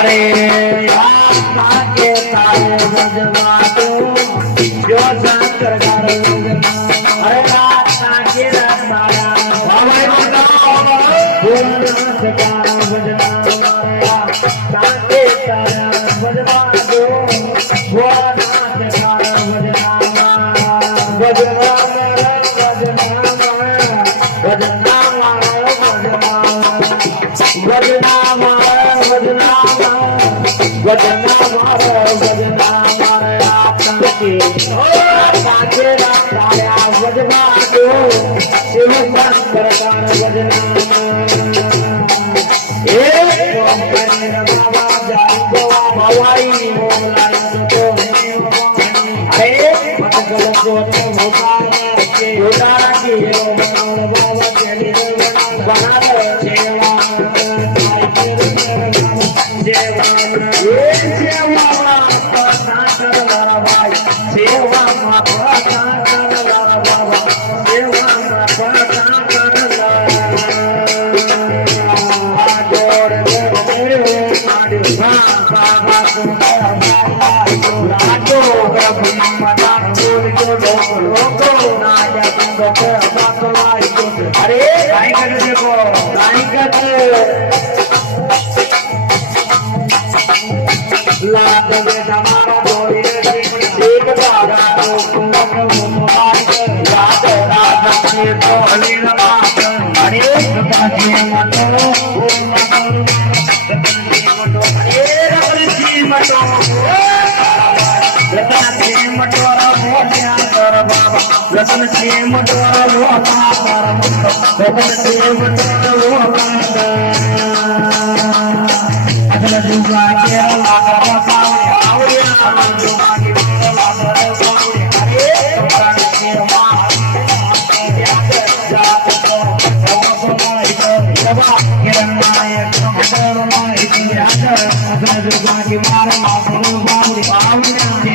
अरे के तारे बजवातो जो शंकर अरे के तारा हमारे सकारा बजना के तारा बजवातो सकारा बजना बजना रतन श्री मटोरा वो रतन श्री मटोरा वो अगला जुगा के लागा सावरे आवड़िया जुगा के लागा सावरे अरे प्राण के मां क्या जात तो बाबा किरण नायक कमर नायक राजा अगला जुगा के मार मारो बावड़ी आवड़िया